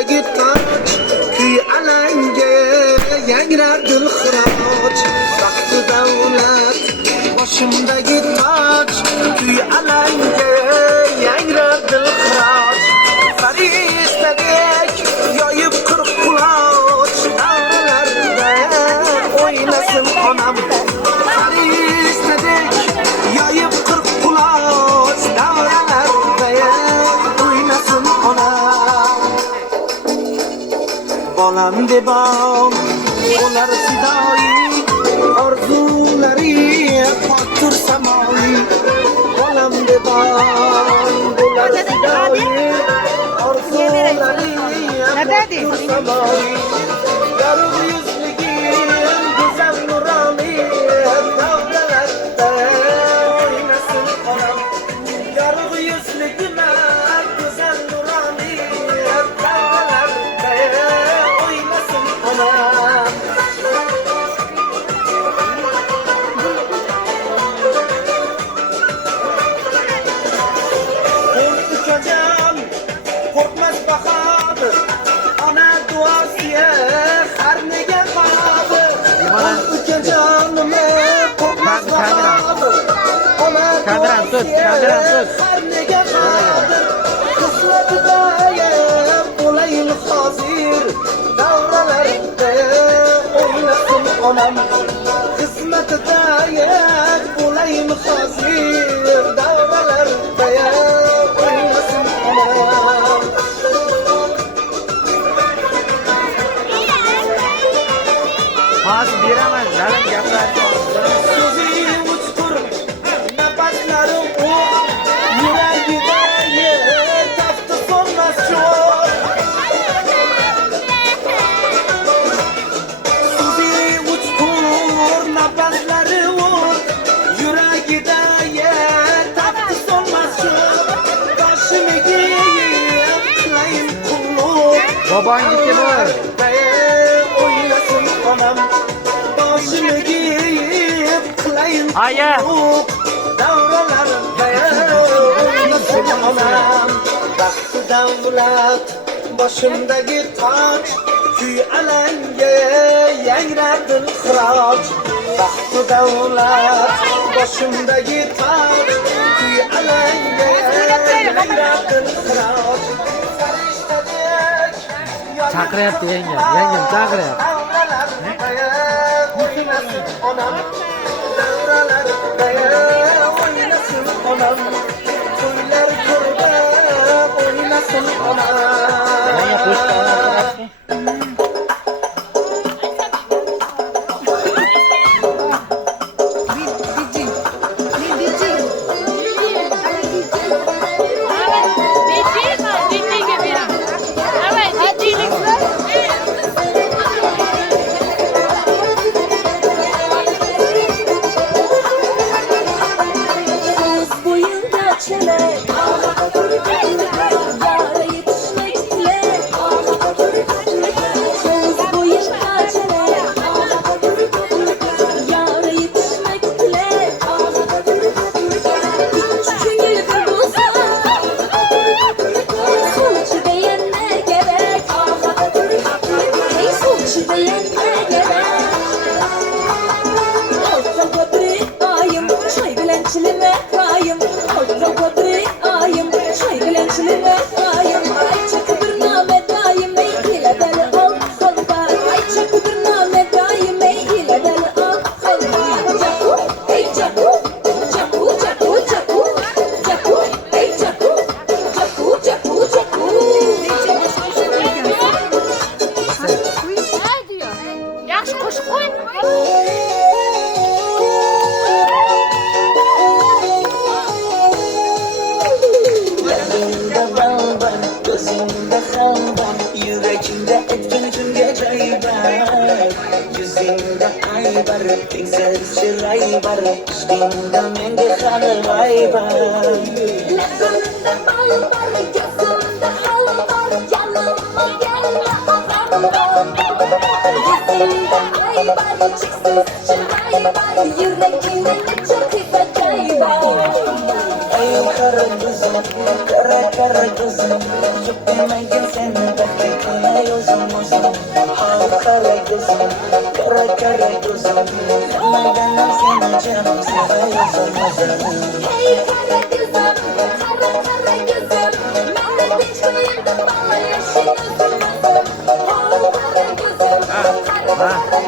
Başımdaki taç, kuy alanga yangrar dilxiroj. Baxti davlat, başımdaki taç, kuy alanga yangrar dilxiroj. Farishtadik yoyib qirq quloch, davralarda o'ynasin onam. Farishtadik yoyib qirq quloch, davralarda o'ynasin onam. Bolam debam bo'lar fidoyi, orzulari pokdir samoyi. Bolam debam bo'lar fidoyi, orzulari pokdir samoyi. Yorug' yuzligim go'zal nuroniy, davralarda o'ynasin onam. Yorug' yuzligim go'zal nuroniy, davralarda o'ynasin onam. Qo'rqitajan, qo'rqmas bahodir, ona duosiga har nega qodir. Qo'rqitajanimni qo'rqmas bahodir, ona duosiga har nega qodir. Xizmatidayam bo'layim hozir, davralarda o'ynasin onam. Xizmatidayam bo'layim hozir, davralarda o'ynasin onam. Hozir beraman, dalam gaplarni. So'zi uçtur, nafaslarim o'q, yuragida yer tafti so'nmas cho'q. So'zi uçtur, nafaslari o'q, yuragida yer tafti so'nmas cho'q. Boshimga qilayin qulluq, Bobongniki bor. o'ynasin onam. Boshimga qilayin Aya. qulluq, davralarda o'ynasin onam. Baxti davlat, boshimdagi toj, kuy alanga yangrar dilxiroj. Baxti davlat, boshimdagi toj, kuy alanga yangrar dilxiroj. Farishtadek Chaqiryapti yangam chaqiryapti. o'ynasin onam. Davralarda o'ynasin onam. To'ylar qurib o'ynasin onam. Menga qo'shib olasizmi? Yaxshi qo'shib qo'y. Gözümde bal var, gözümde hal var, yüreğimde etkin cümle cay var. Yüzümde ay var, güzel çıray var, üstümde menge halvay var. Gözümde bal var, gözümde hal var, yanıma gelme ağam. Yüzümde ay var, çıksız çıray var, yüreğimde çok güzel cay var. Ay kara gözüm, kara kara gözüm Yok demegin sen belki kına yozum ozum Kara gözüm kara gözüm Demeden seni canım seviyorsun ozum Hey kara gözüm, kara gözüm. Ben de düşkünüm bana yaşın uzun uzun. Oh kara gözüm, kara